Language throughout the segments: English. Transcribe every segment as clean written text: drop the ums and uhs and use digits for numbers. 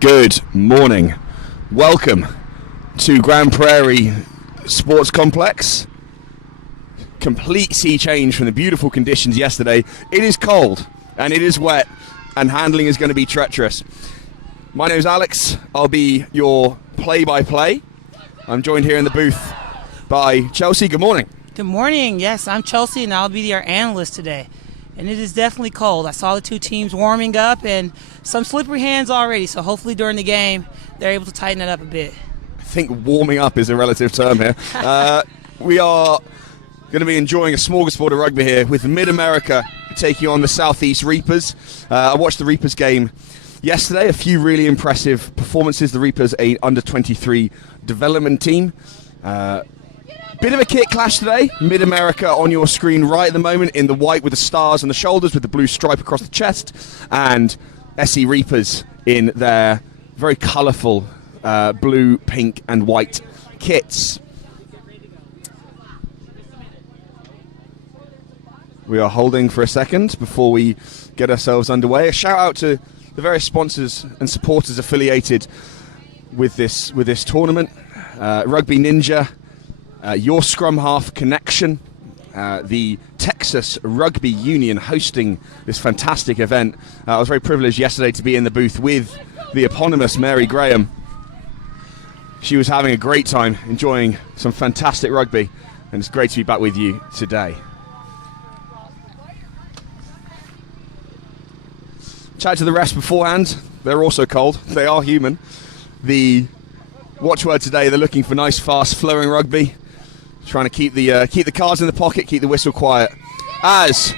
Good morning. Welcome to Grand Prairie Sports Complex. Complete sea change from the beautiful conditions yesterday. It is cold and it is wet and handling is going to be treacherous. My name is Alex. I'll be your play-by-play. I'm joined here in the booth by Chelsea. Good morning. Good morning. Yes, I'm Chelsea and I'll be your analyst today. And it is definitely cold. I saw the two teams warming up and some slippery hands already, so hopefully during the game they're able to tighten it up a bit. I think warming up is a relative term here. We are going to be enjoying a smorgasbord of rugby here with Mid-America taking on the Southeast Reapers. I watched the Reapers game yesterday. A few really impressive performances. The Reapers, a under-23 development team. Bit of a kit clash today. Mid-America on your screen right at the moment in the white with the stars on the shoulders with the blue stripe across the chest, and SE Reapers in their very colourful blue, pink and white kits. We are holding for a second before we get ourselves underway. A shout out to the various sponsors and supporters affiliated with this tournament. Rugby Ninja, Your Scrum Half Connection, the Texas Rugby Union hosting this fantastic event. I was very privileged yesterday to be in the booth with the eponymous Mary Graham. She was having a great time, enjoying some fantastic rugby, and it's great to be back with you today. Chat to the rest beforehand. They're also cold. They are human. The watchword today, they're looking for nice, fast, flowing rugby. Trying to keep the cards in the pocket, keep the whistle quiet. As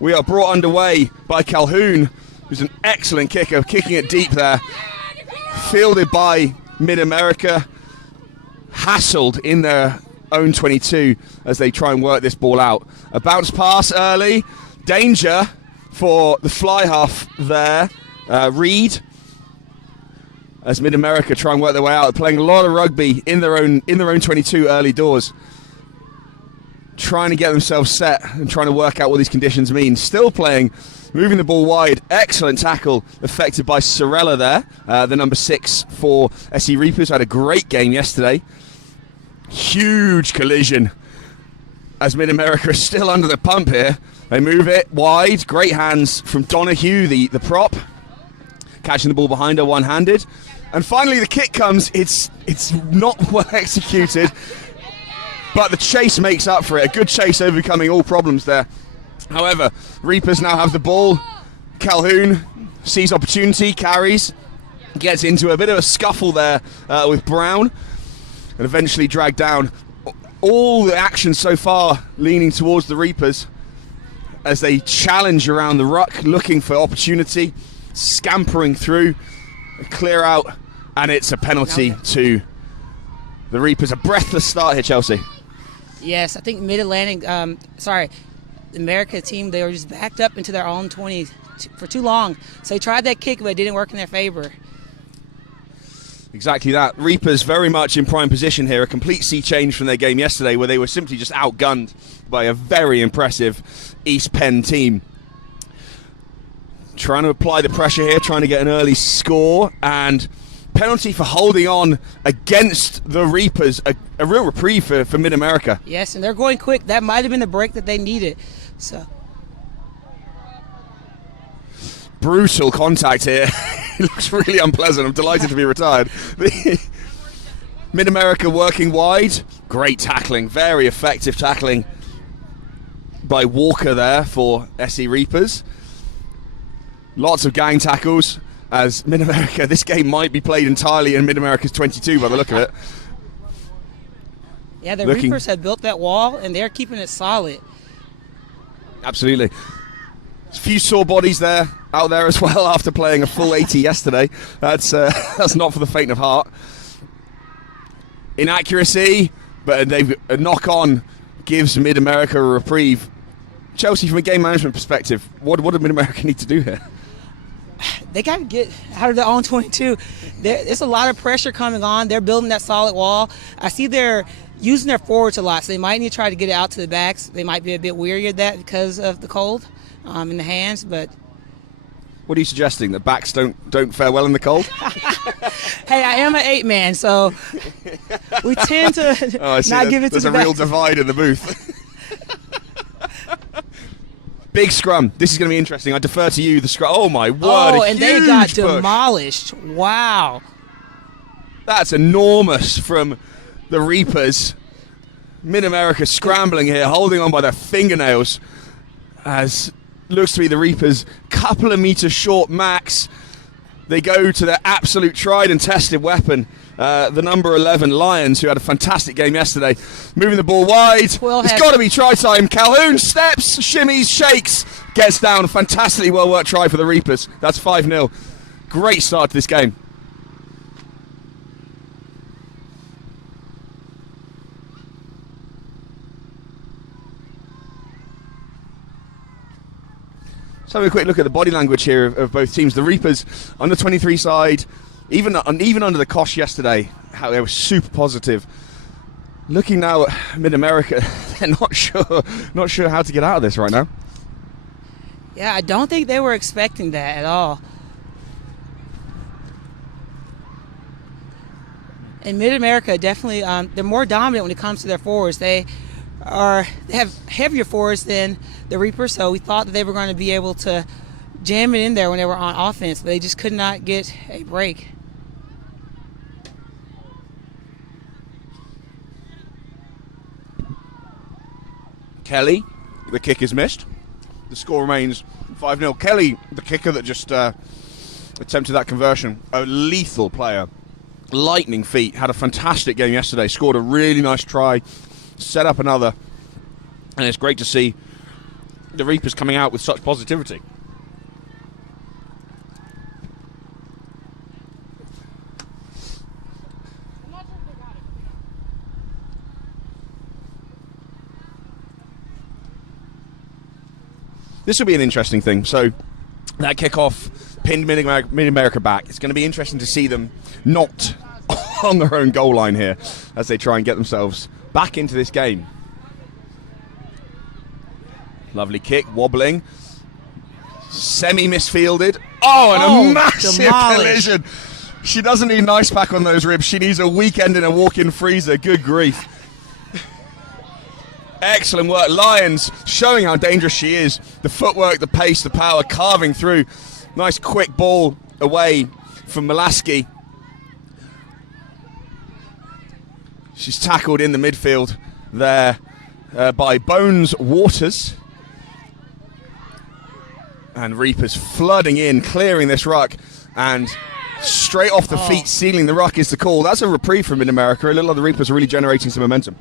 we are brought underway by Calhoun, who's an excellent kicker, kicking it deep there. Fielded by Mid-America, hassled in their own 22 as they try and work this ball out. A bounce pass early, danger for the fly half there, Reed. As Mid-America try and work their way out, they're playing a lot of rugby in their own 22 early doors, trying to get themselves set and trying to work out what these conditions mean. Still playing, moving the ball wide. Excellent tackle effected by Sorella there, the number 6 for SE Reapers. Had a great game yesterday. Huge collision as Mid-America is still under the pump here. They move it wide. Great hands from Donahue, the prop, catching the ball behind her one-handed. And finally the kick comes. It's not well executed, but the chase makes up for it. A good chase overcoming all problems there. However, Reapers now have the ball. Calhoun sees opportunity, carries, gets into a bit of a scuffle there with Brown, and eventually dragged down. All the action so far leaning towards the Reapers as they challenge around the ruck, looking for opportunity, scampering through, clear out, and it's a penalty to the Reapers. A breathless start here, Chelsea. Yes, I think Mid-Atlantic, the America team, they were just backed up into their own 20 for too long. So they tried that kick, but it didn't work in their favor. Exactly that. Reapers very much in prime position here. A complete sea change from their game yesterday where they were simply just outgunned by a very impressive East Penn team. Trying to apply the pressure here, trying to get an early score, and penalty for holding on against the Reapers. A real reprieve for Mid-America. Yes, and they're going quick. That might have been the break that they needed. So brutal contact here. It looks really unpleasant. I'm delighted to be retired. Mid-America working wide. Great tackling, very effective tackling by Walker there for SE Reapers. Lots of gang tackles as Mid-America, this game might be played entirely in Mid-America's 22 by the look of it. Yeah, the Reapers have built that wall and they're keeping it solid. Absolutely. A few sore bodies there, out there as well after playing a full 80 yesterday. That's not for the faint of heart. Inaccuracy, but a knock-on gives Mid-America a reprieve. Chelsea, from a game management perspective, what did Mid-America need to do here? They got to get out of their own 22. There's a lot of pressure coming on. They're building that solid wall. I see they're using their forwards a lot, so they might need to try to get it out to the backs. They might be a bit weary of that because of the cold in the hands, but What are you suggesting? That backs don't fare well in the cold? Hey, I am an 8-man, so we tend to not give it to the back. There's a real divide in the booth. Big scrum. This is going to be interesting. I defer to you, the scrum. Oh, my word. Oh, and they got push. demolished. Wow. That's enormous from the Reapers. Mid-America scrambling here, holding on by their fingernails, as looks to be the Reapers couple of meters short max. They go to their absolute tried and tested weapon, the number 11 Lions, who had a fantastic game yesterday. Moving the ball wide. It's got to be try time. Calhoun steps, shimmies, shakes, gets down. Fantastically well worked try for the Reapers. That's 5-0. Great start to this game. Let's have a quick look at the body language here of both teams. The Reapers on the 23 side, even under the cosh yesterday, how they were super positive. Looking now at Mid-America, they're not sure how to get out of this right now. Yeah, I don't think they were expecting that at all. And Mid-America definitely, they're more dominant when it comes to their forwards. They have heavier forwards than the Reapers, so we thought that they were going to be able to jam it in there when they were on offense, but they just could not get a break. Kelly, the kick is missed. The score remains 5-0. Kelly, the kicker that just attempted that conversion, a lethal player. Lightning feet, had a fantastic game yesterday, scored a really nice try, set up another, and it's great to see the Reapers coming out with such positivity. This will be an interesting thing. So that kickoff pinned Mid-America back. It's going to be interesting to see them not on their own goal line here as they try and get themselves back into this game. Lovely kick, wobbling. Semi-misfielded. Oh, and a massive collision. She doesn't need an ice pack on those ribs. She needs a weekend in a walk-in freezer. Good grief. Excellent work. Lions showing how dangerous she is. The footwork, the pace, the power, carving through. Nice quick ball away from Molaski. She's tackled in the midfield there by Bones Waters. And Reapers flooding in, clearing this ruck, and straight off the feet, sealing the ruck is the call. That's a reprieve from Mid-America. A little of the Reapers are really generating some momentum.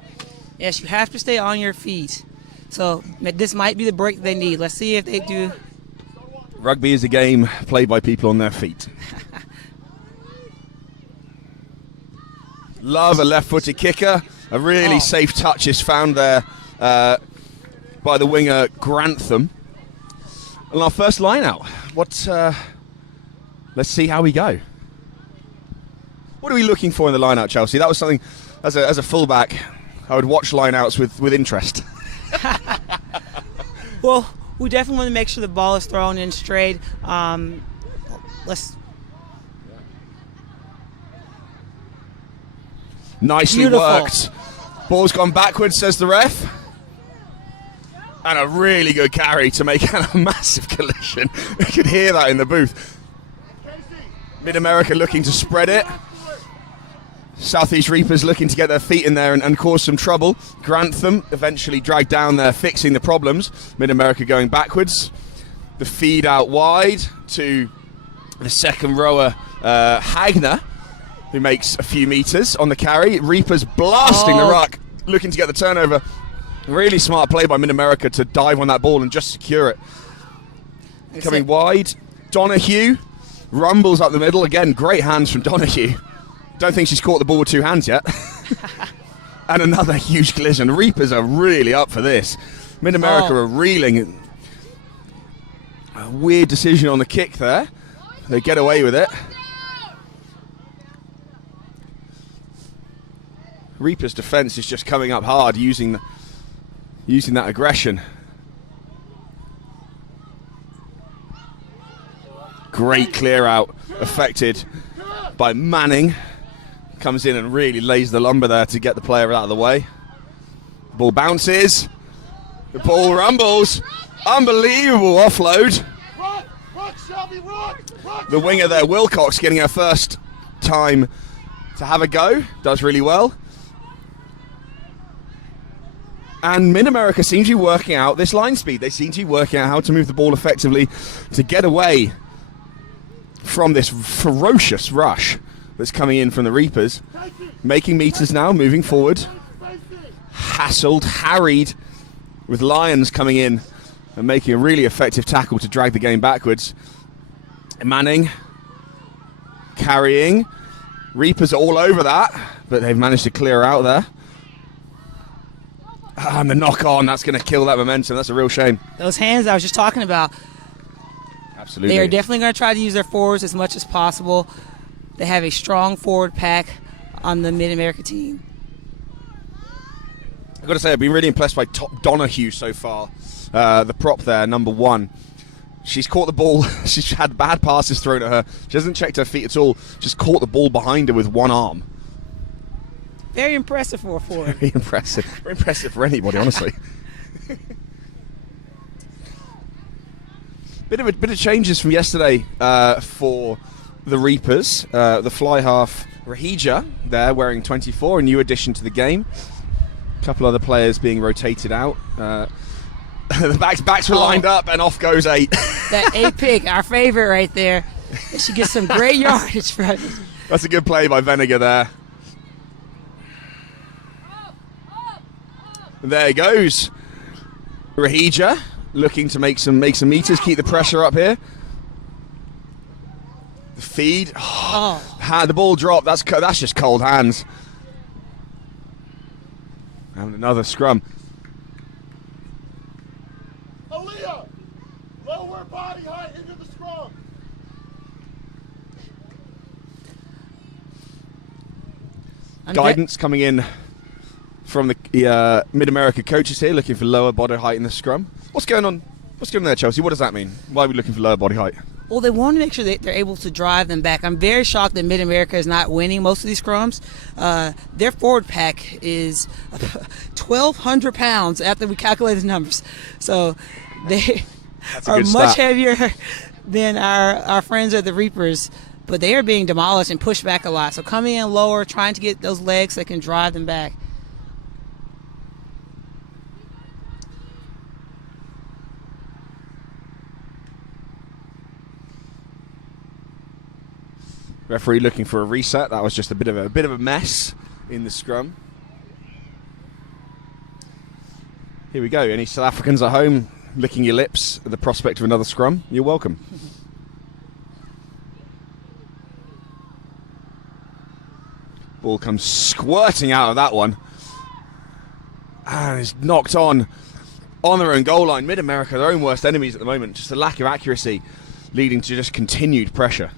Yes, you have to stay on your feet. So this might be the break they need. Let's see if they do. Rugby is a game played by people on their feet. Love a left-footed kicker. A really safe touch is found there by the winger Grantham. And our first line out. Let's see how we go. What are we looking for in the line out, Chelsea? That was something, as a fullback, I would watch line outs with interest. Well, we definitely want to make sure the ball is thrown in straight. Nicely worked. Ball's gone backwards, says the ref. And a really good carry to make a massive collision. You could hear that in the booth. Mid-America looking to spread it. Southeast Reapers looking to get their feet in there and cause some trouble. Grantham eventually dragged down there, fixing the problems. Mid-America going backwards. The feed out wide to the second rower, Hagner, who makes a few meters on the carry. Reapers blasting the ruck, looking to get the turnover. Really smart play by Mid-America to dive on that ball and just secure it. Coming wide, Donahue rumbles up the middle. Again, great hands from Donahue. Don't think she's caught the ball with two hands yet. And another huge collision. Reapers are really up for this. Mid-America are reeling. A weird decision on the kick there. They get away with it. Reapers' defence is just coming up hard, using that aggression. Great clear out affected by Manning. Comes in and really lays the lumber there to get the player out of the way. Ball bounces. The ball rumbles. Unbelievable offload. The winger there, Wilcox, getting her first time to have a go. Does really well. And Mid-America seems to be working out this line speed. They seem to be working out how to move the ball effectively to get away from this ferocious rush that's coming in from the Reapers. Making meters now, moving forward. Hassled, harried, with Lions coming in and making a really effective tackle to drag the game backwards. Manning carrying. Reapers are all over that, but they've managed to clear out there. And the knock on, that's going to kill that momentum. That's a real shame. Those hands I was just talking about. Absolutely. They are definitely going to try to use their forwards as much as possible. They have a strong forward pack on the Mid-America team. I've got to say, I've been really impressed by Donahue so far. The prop there, number 1. She's caught the ball. She's had bad passes thrown at her. She hasn't checked her feet at all. She's caught the ball behind her with one arm. Very impressive for a forward. Very impressive. Very impressive for anybody, honestly. Bit of changes from yesterday for the Reapers. The fly half Rahija there wearing 24, a new addition to the game. A couple other players being rotated out. The backs were lined up and off goes 8. That 8 pick, our favorite right there. She gets some great yardage from it. That's a good play by Venegar there. There he goes. Rahija looking to make some meters, keep the pressure up here. The feed. The ball dropped. That's just cold hands. And another scrum. Aaliyah, lower body height into the scrum. Guidance coming in from the Mid-America coaches here, looking for lower body height in the scrum. What's going on? What's going on there, Chelsea? What does that mean? Why are we looking for lower body height? Well, they want to make sure that they're able to drive them back. I'm very shocked that Mid-America is not winning most of these scrums. Their forward pack is 1,200 pounds after we calculate the numbers. So they are much heavier than our friends at the Reapers, but they are being demolished and pushed back a lot. So coming in lower, trying to get those legs that can drive them back. Referee looking for a reset. That was just a bit of a mess in the scrum. Here we go. Any South Africans at home licking your lips at the prospect of another scrum? You're welcome. Ball comes squirting out of that one. And is knocked on their own goal line. Mid-America, their own worst enemies at the moment. Just a lack of accuracy leading to just continued pressure.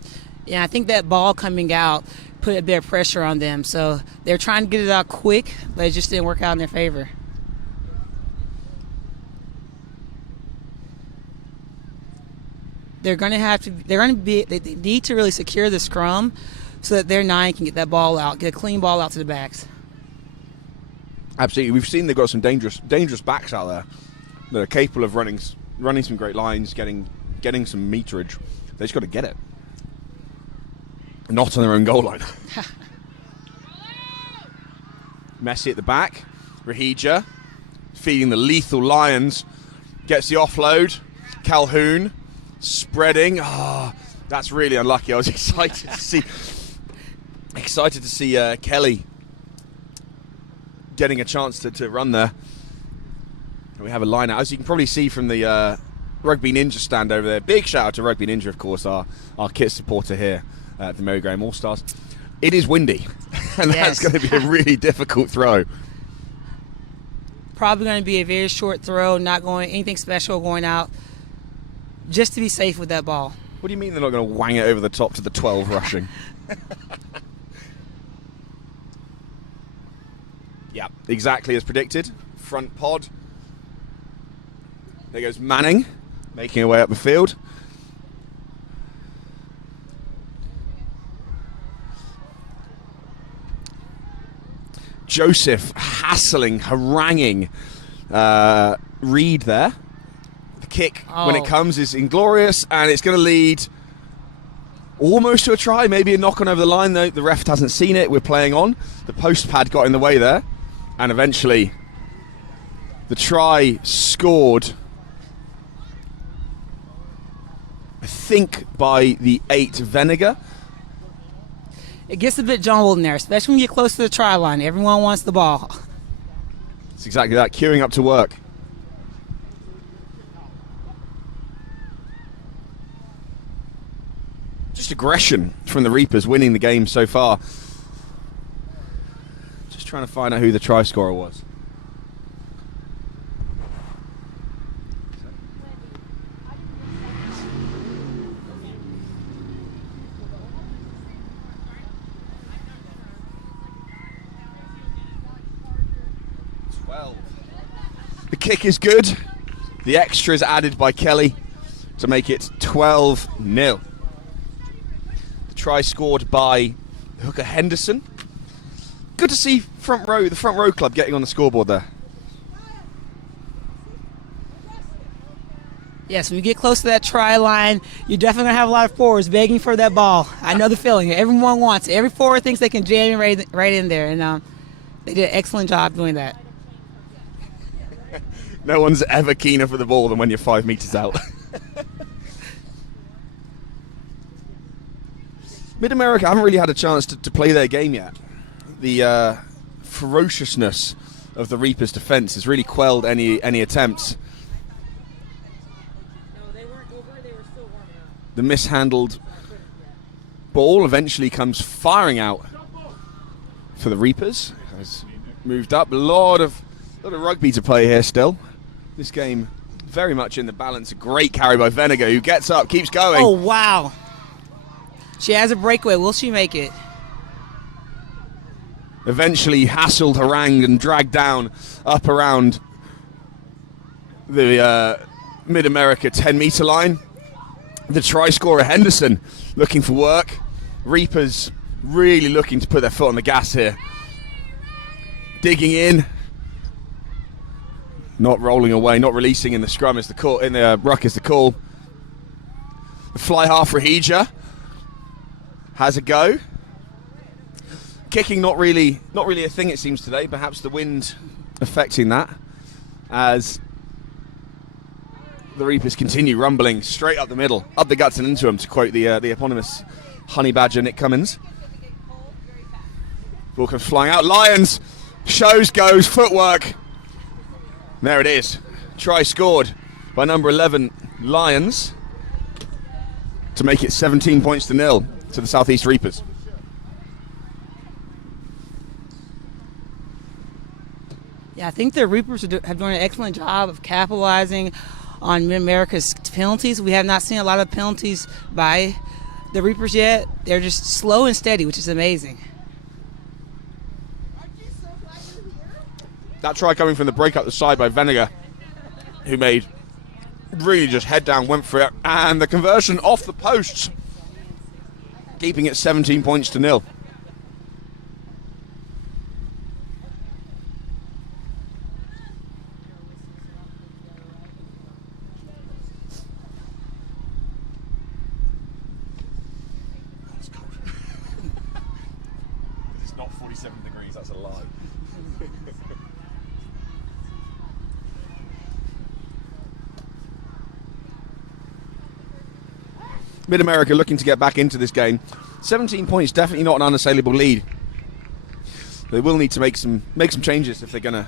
Yeah, I think that ball coming out put a bit of pressure on them. So they're trying to get it out quick, but it just didn't work out in their favor. They need to really secure the scrum so that their 9 can get that ball out, get a clean ball out to the backs. Absolutely. We've seen they've got some dangerous backs out there that are capable of running some great lines, getting some meterage. They just got to get it. Not on their own goal line. Messi at the back. Rahija feeding the lethal Lions. Gets the offload. Calhoun spreading. That's really unlucky. I was excited to see Kelly getting a chance to run there. And we have a line out. As you can probably see from the Rugby Ninja stand over there. Big shout out to Rugby Ninja, of course, our kit supporter here at the Mary Graham Allstars. It is windy, and that's going to be a really difficult throw. Probably going to be a very short throw, not going anything special going out, just to be safe with that ball. What do you mean they're not going to wang it over the top to the 12 rushing? Yeah, exactly as predicted. Front pod. There goes Manning, making her way up the field. Joseph hassling, haranguing Reed there. The kick, when it comes, is inglorious, and it's going to lead almost to a try, maybe a knock on over the line, though. The ref hasn't seen it. We're playing on. The post pad got in the way there, and eventually the try scored, I think, by the 8 Vinegar. It gets a bit jumbled in there, especially when you get close to the try line. Everyone wants the ball. It's exactly that, queuing up to work. Just aggression from the Reapers winning the game so far. Just trying to find out who the try scorer was. The kick is good. The extra is added by Kelly to make it 12-0. The try scored by hooker Henderson. Good to see the front row club getting on the scoreboard there. Yes, when you get close to that try line, you're definitely going to have a lot of forwards begging for that ball. I know the feeling. Everyone wants it. Every forward thinks they can jam it right in there, and they did an excellent job doing that. No one's ever keener for the ball than when you're 5 meters out. Mid-America haven't really had a chance to play their game yet. The ferociousness of the Reapers' defense has really quelled any attempts. No, they weren't over. They were still warming up. The mishandled ball eventually comes firing out for the Reapers. Has moved up. A lot of rugby to play here still. This game very much in the balance. A great carry by Vinegar, who gets up, keeps going. Oh, wow. She has a breakaway. Will she make it? Eventually hassled, harangued, and dragged down up around the Mid-America 10-meter line. The try scorer, Henderson, looking for work. Reapers really looking to put their foot on the gas here. Digging in. Not rolling away, not releasing in the scrum is the call, in the ruck is the call. The fly half Rahija has a go. Kicking not really a thing it seems today. Perhaps the wind affecting that, as the Reapers continue rumbling straight up the middle, up the guts and into them, to quote the eponymous honey badger Nick Cummins. Ball comes flying out. Lions goes footwork. There it is. Try scored by number 11 Lions to make it 17 points to 0 to the Southeast Reapers. Yeah, I think the Reapers have done an excellent job of capitalizing on Mid-America's penalties. We have not seen a lot of penalties by the Reapers yet. They're just slow and steady, which is amazing. That try coming from the break up the side by Vinegar, who made really just head down, went for it, and the conversion off the posts, keeping it 17 points to 0. It's not 47 degrees, that's a lie. Mid-America looking to get back into this game. 17 points, definitely not an unassailable lead. They will need to make some changes if they're going to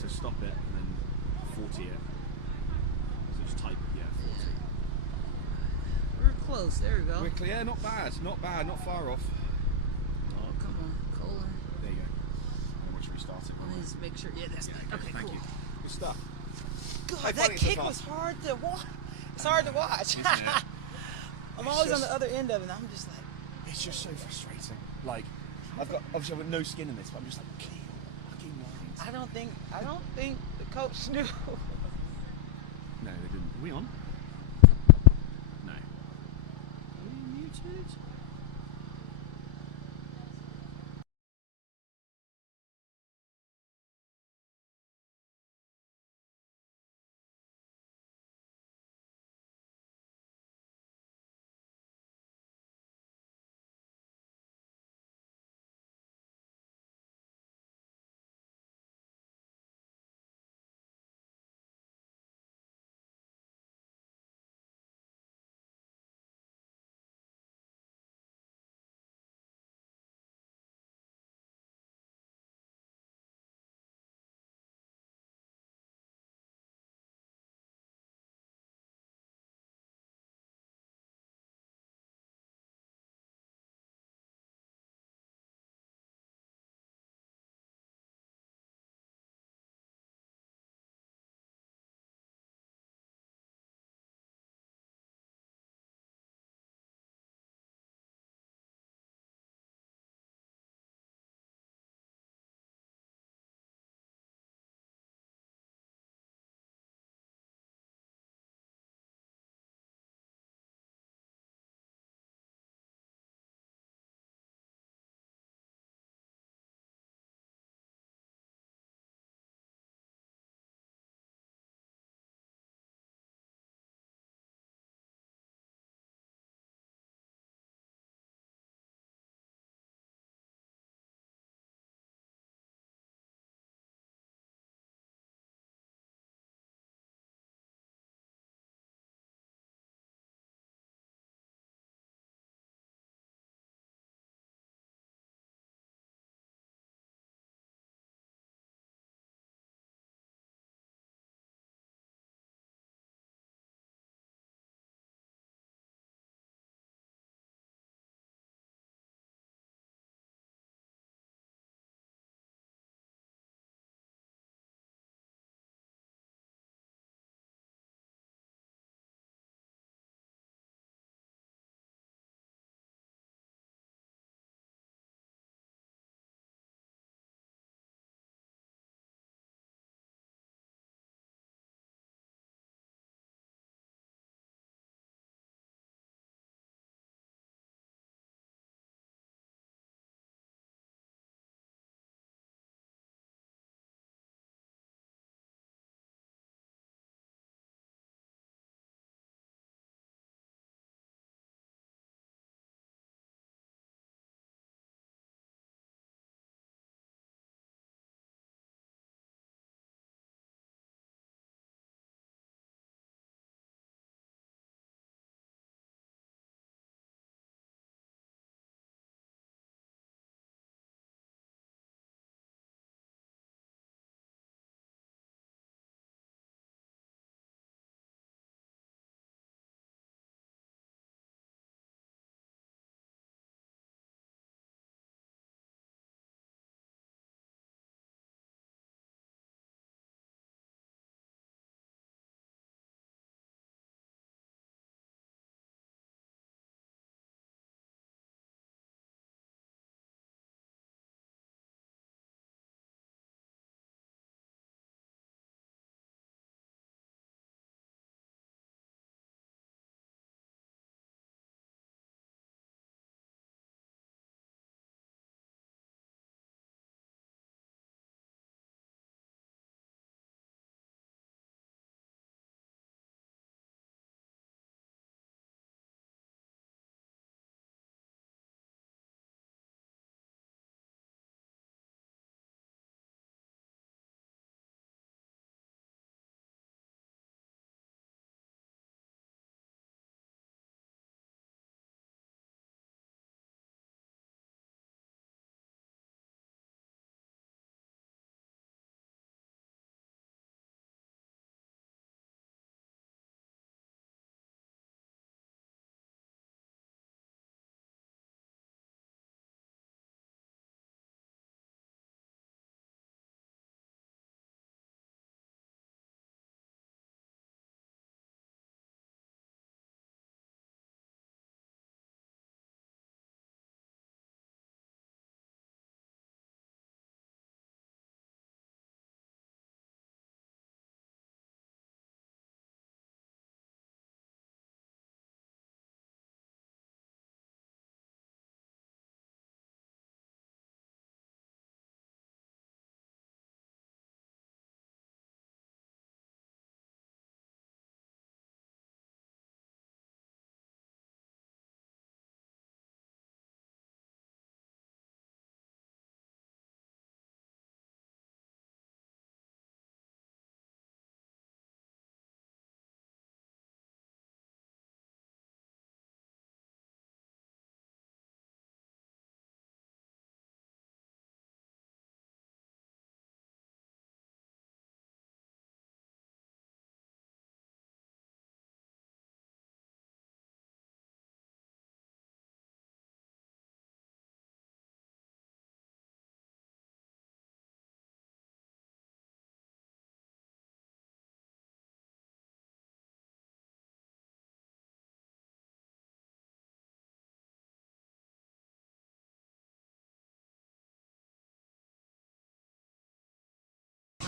So stop it and then 40 it. So just type, 40. We're close. There we go. We're clear. Not bad. Not bad. Not far off. Oh, come on, colon. There you go. And we'll restart it. Let me just make sure. Yeah, that's good. Okay, Thank cool. you. Good stuff. God, Hey, that funny, it's kick a was hard to watch. It's hard to watch. Isn't it? I'm It's always on just- the other end of it. And I'm just like, It's just so frustrating. Like, obviously I've got no skin in this, but I'm just like, clear fucking lines. I don't think the coach knew. No, they didn't. Are we on? No. Are we muted?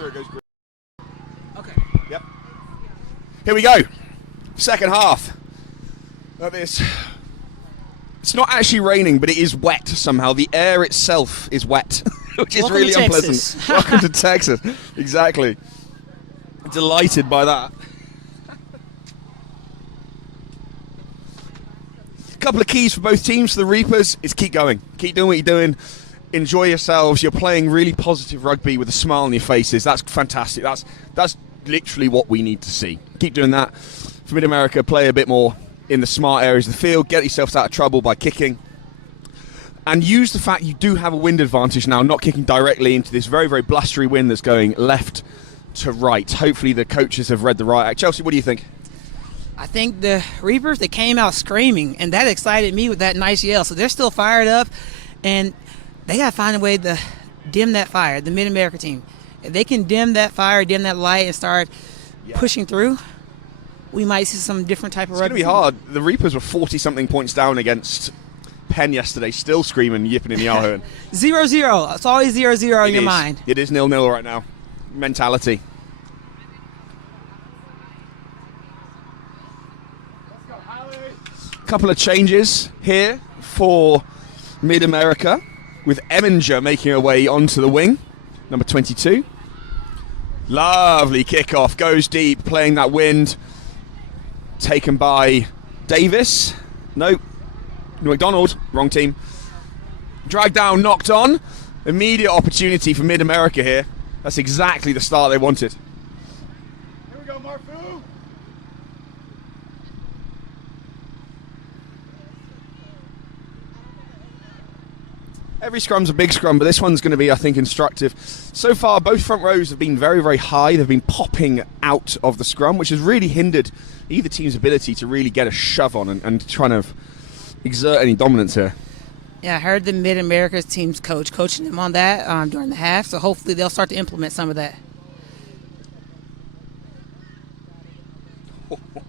sure it goes green. Okay. Yep. Here we go. Second half. Look at this. It's not actually raining, but it is wet somehow. The air itself is wet, which is Welcome really to unpleasant. Texas. Welcome to Texas. Exactly. Delighted by that. A couple of keys for both teams. For the Reapers, is keep going. Keep doing what you're doing. Enjoy yourselves. You're playing really positive rugby with a smile on your faces. That's fantastic. That's literally what we need to see. Keep doing that. For Mid-America, play a bit more in the smart areas of the field. Get yourselves out of trouble by kicking. And use the fact you do have a wind advantage now, not kicking directly into this very, very blustery wind that's going left to right. Hopefully the coaches have read the right act. Chelsea, what do you think? I think the Reapers, they came out screaming, and that excited me with that nice yell. So they're still fired up, and they got to find a way to dim that fire, the Mid-America team. If they can dim that fire, dim that light, and start pushing through, we might see some different type of rugby. It's going to be hard. The Reapers were 40-something points down against Penn yesterday, still screaming, yipping in the Yahoo. 0-0. It's always 0-0 in your mind. It is 0-0 right now. Mentality. Couple of changes here for Mid-America, with Eminger making her way onto the wing, number 22. Lovely kickoff, goes deep, playing that wind. Taken by Davis. No, McDonald, wrong team. Dragged down, knocked on. Immediate opportunity for Mid-America here. That's exactly the start they wanted. Here we go, Marfu. Every scrum's a big scrum, but this one's going to be, I think, instructive. So far, both front rows have been very, very high. They've been popping out of the scrum, which has really hindered either team's ability to really get a shove on and trying to exert any dominance here. Yeah, I heard the Mid-America's team's coaching them on that during the half, so hopefully they'll start to implement some of that.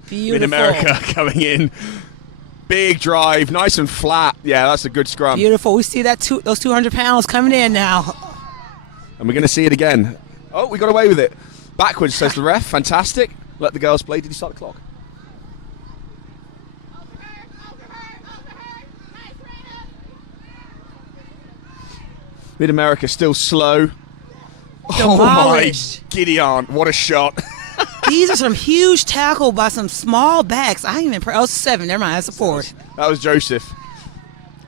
Beautiful. Mid-America coming in. Big drive, nice and flat. Yeah, that's a good scrum. Beautiful. We see that those 200 pounds coming in now. And we're going to see it again. Oh, we got away with it. Backwards, says the ref. Fantastic. Let the girls play. Did he start the clock? Mid-America still slow. Oh my Demolished. Gideon, what a shot. These are some huge tackle by some small backs. I ain't even. Oh, 7. Never mind. That's a forward. That was Joseph.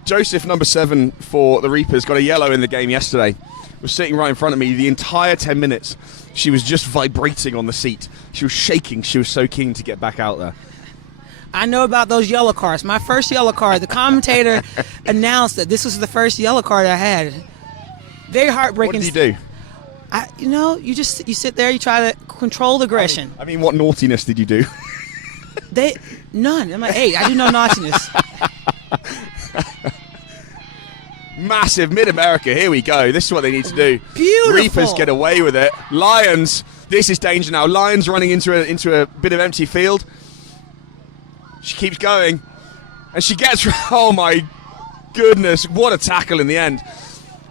Joseph, number 7 for the Reapers, got a yellow in the game yesterday. Was sitting right in front of me the entire 10 minutes. She was just vibrating on the seat. She was shaking. She was so keen to get back out there. I know about those yellow cards. My first yellow card, the commentator announced that this was the first yellow card I had. Very heartbreaking. What did you do? You sit there, you try to control the aggression. I mean, what naughtiness did you do? None. I'm like, hey, I do no naughtiness. Massive Mid-America, here we go. This is what they need to do. Beautiful. Reapers get away with it. Lions, this is danger now. Lions running into a bit of empty field. She keeps going. And she gets, oh my goodness, what a tackle in the end.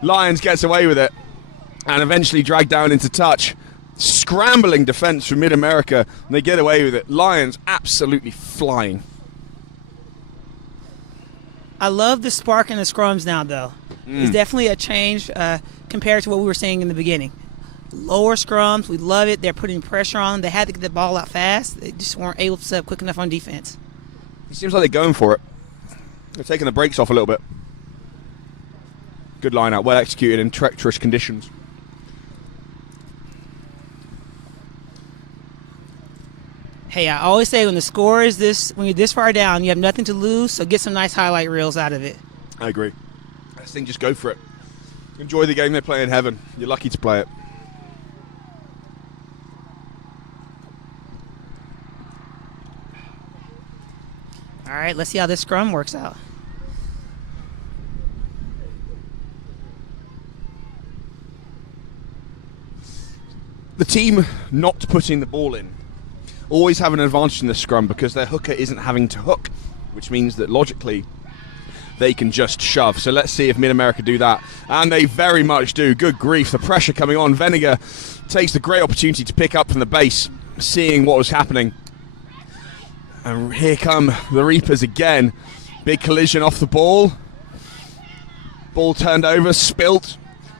Lions gets away with it. And eventually dragged down into touch. Scrambling defense from Mid-America. And they get away with it. Lions absolutely flying. I love the spark in the scrums now, though. It's definitely a change compared to what we were seeing in the beginning. Lower scrums, we love it. They're putting pressure on them. They had to get the ball out fast. They just weren't able to set up quick enough on defense. It seems like they're going for it. They're taking the brakes off a little bit. Good line out, well executed in treacherous conditions. Hey, I always say when the score is this, when you're this far down, you have nothing to lose, so get some nice highlight reels out of it. I agree. Best thing, just go for it. Enjoy the game they play in heaven. You're lucky to play it. All right, let's see how this scrum works out. The team not putting the ball in always have an advantage in the scrum because their hooker isn't having to hook, which means that logically they can just shove. So let's see if Mid-America do that. And they very much do. Good grief, the pressure coming on. Venegar takes the great opportunity to pick up from the base, seeing what was happening. And here come the Reapers again. Big collision off the ball. Ball turned over, spilt.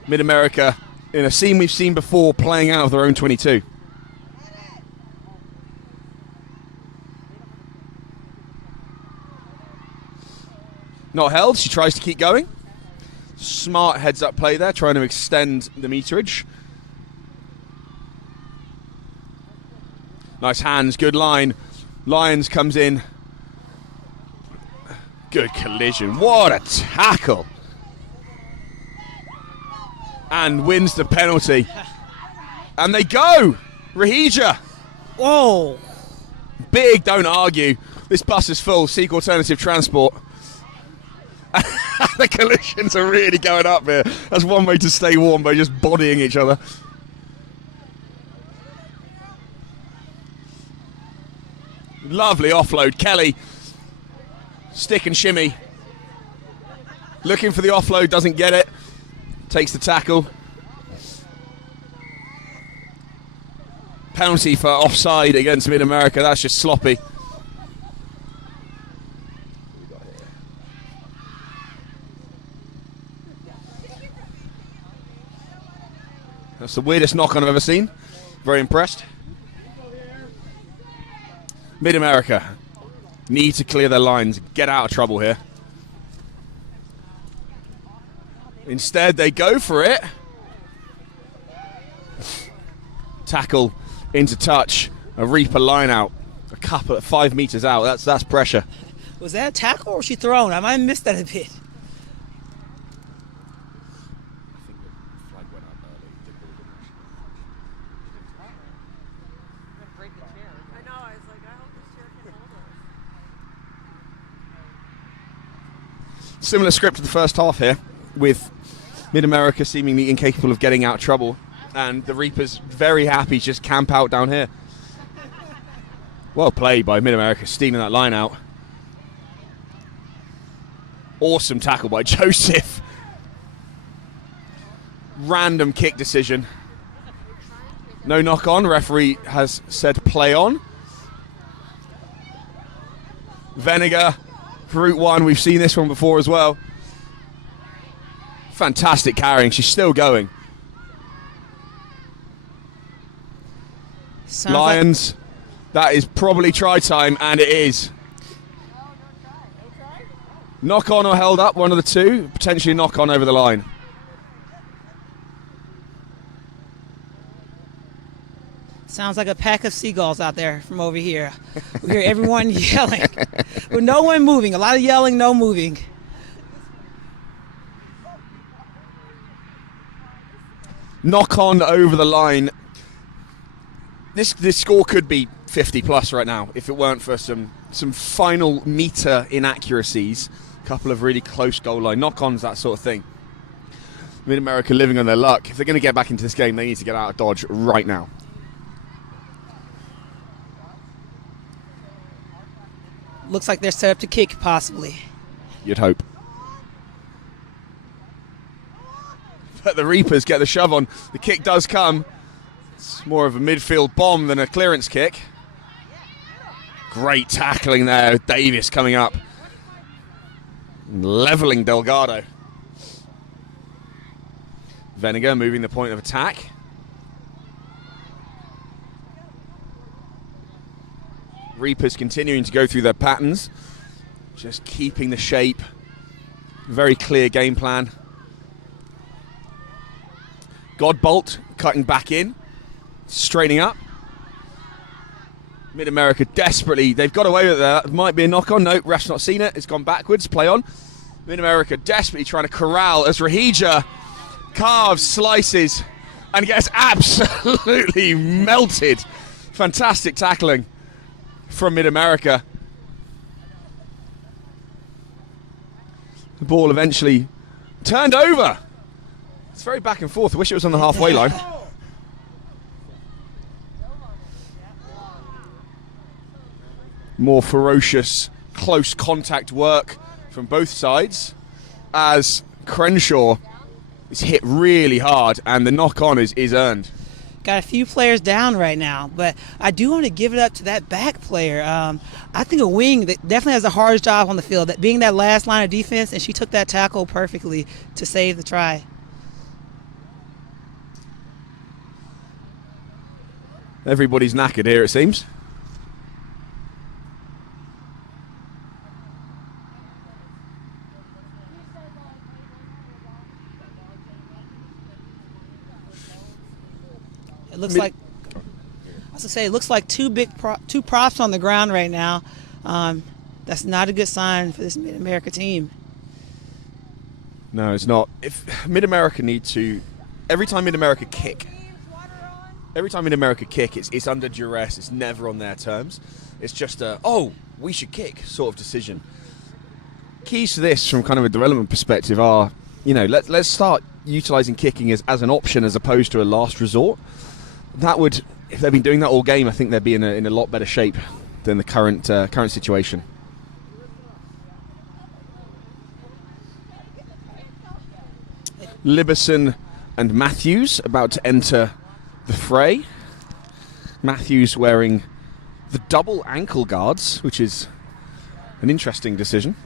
Mid-America in a scene we've seen before, playing out of their own 22. Not held, she tries to keep going. Smart heads-up play there, trying to extend the meterage. Nice hands, good line. Lyons comes in. Good collision, what a tackle. And wins the penalty. And they go! Rahija! Whoa! Big, don't argue. This bus is full, seek alternative transport. The collisions are really going up here. That's one way to stay warm, by just bodying each other. Lovely offload. Kelly, stick and shimmy. Looking for the offload, doesn't get it. Takes the tackle. Penalty for offside against Mid-America. That's just sloppy. That's the weirdest knock-on I've ever seen. Very impressed. Mid-America need to clear their lines, get out of trouble here. Instead, they go for it. Tackle into touch. A Reaper line out. A couple 5 meters out. That's pressure. Was that a tackle or was she thrown? I might have missed that a bit. Similar script to the first half here, with Mid-America seemingly incapable of getting out of trouble, and the Reapers very happy to just camp out down here. Well played by Mid-America, stealing that line out. Awesome tackle by Joseph. Random kick decision. No knock on, referee has said play on. Venegar. Route 1, we've seen this one before as well. Fantastic carrying, she's still going. Lions, that is probably try time, and it is. Knock on or held up, one of the two. Potentially knock on over the line. Sounds like a pack of seagulls out there from over here. We hear everyone yelling, with no one moving. A lot of yelling, no moving. Knock on over the line. This score could be 50 plus right now if it weren't for some final meter inaccuracies. A couple of really close goal line knock-ons, that sort of thing. Mid-America living on their luck. If they're going to get back into this game, they need to get out of Dodge right now. Looks like they're set up to kick, possibly. You'd hope. But the Reapers get the shove on. The kick does come. It's more of a midfield bomb than a clearance kick. Great tackling there. Davis coming up. Leveling Delgado. Venegar moving the point of attack. Reapers continuing to go through their patterns, just keeping the shape. Very clear game plan. Godbolt cutting back in, straining up. Mid-America desperately, they've got away with that. Might be a knock on. No, ref's not seen it. It's gone backwards. Play on. Mid-America desperately trying to corral as Rahija carves, slices, and gets absolutely melted. Fantastic tackling from Mid-America. The ball eventually turned over. It's very back and forth. I wish it was on the halfway line. More ferocious, close contact work from both sides as Crenshaw is hit really hard and the knock-on is earned. Got a few players down right now, but I do want to give it up to that back player. I think a wing that definitely has the hardest job on the field, that being that last line of defense, and she took that tackle perfectly to save the try. Everybody's knackered here, it seems. It looks like, I was gonna say, it looks like two props on the ground right now. That's not a good sign for this Mid-America team. No, it's not. If Mid-America need to, every time Mid-America kick, it's under duress. It's never on their terms. It's just we should kick sort of decision. Keys to this from kind of a development perspective are, let's start utilising kicking as an option as opposed to a last resort. That would, if they've been doing that all game, I think they'd be in a lot better shape than the current situation. Liberson and Matthews about to enter the fray. Matthews wearing the double ankle guards, which is an interesting decision.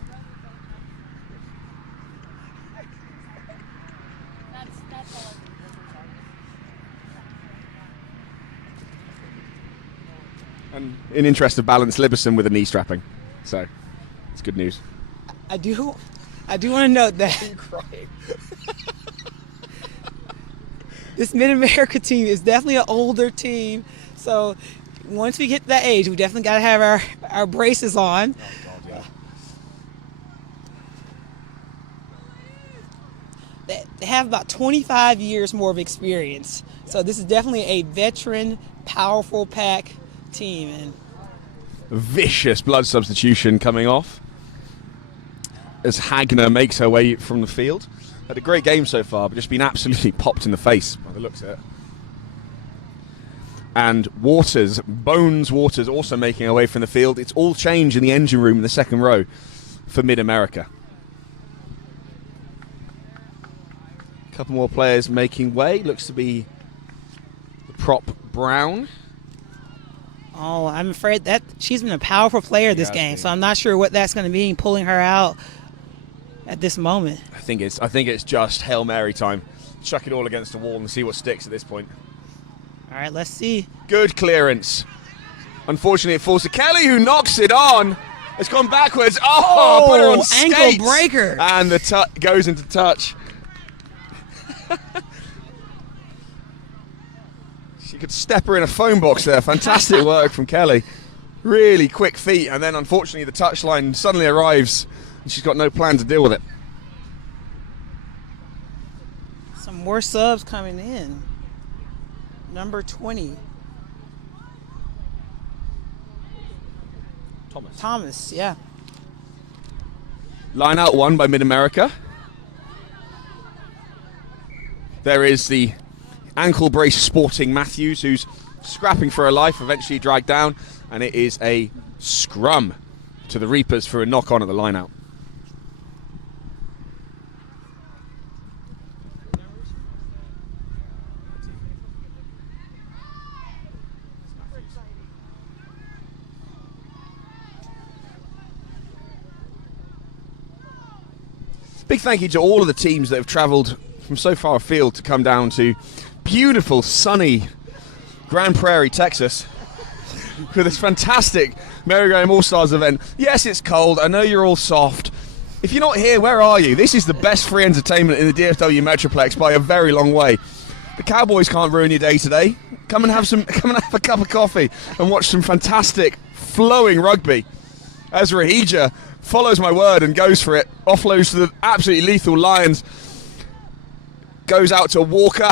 And in interest of balance, Liberson with a knee strapping. So, it's good news. I do want to note that this Mid-America team is definitely an older team. So, once we get to that age, we definitely got to have our braces on. Oh, God, yeah. They have about 25 years more of experience. So, this is definitely a veteran, powerful pack team. And vicious blood substitution coming off as Hagner makes her way from the field. Had a great game so far, but just been absolutely popped in the face by the looks of it. And Bones Waters also making her way from the field. It's all change in the engine room in the second row for Mid-America. A couple more players making way. Looks to be the prop Brown. Oh, I'm afraid that she's been a powerful player this game, so I'm not sure what that's going to mean, pulling her out at this moment. I think it's just Hail Mary time. Chuck it all against the wall and see what sticks at this point. All right, let's see. Good clearance. Unfortunately, it falls to Kelly, who knocks it on. It's gone backwards. Oh, put her on skates. Ankle breaker. And the goes into touch. She could step her in a phone box there. Fantastic work from Kelly. Really quick feet, and then unfortunately the touchline suddenly arrives and she's got no plan to deal with it. Some more subs coming in. Number 20. Thomas, yeah. Line out one by Mid-America. There is the ankle brace sporting Matthews, who's scrapping for her life, eventually dragged down, and it is a scrum to the Reapers for a knock-on at the line-out. Big thank you to all of the teams that have travelled from so far afield to come down to beautiful, sunny Grand Prairie, Texas, for this fantastic Merry-Go-Round All-Stars event. Yes, it's cold. I know you're all soft. If you're not here, where are you? This is the best free entertainment in the DFW Metroplex by a very long way. The Cowboys can't ruin your day today. Come and have a cup of coffee and watch some fantastic flowing rugby. As Rahija follows my word and goes for it, offloads to the absolutely lethal Lions, goes out to Walker.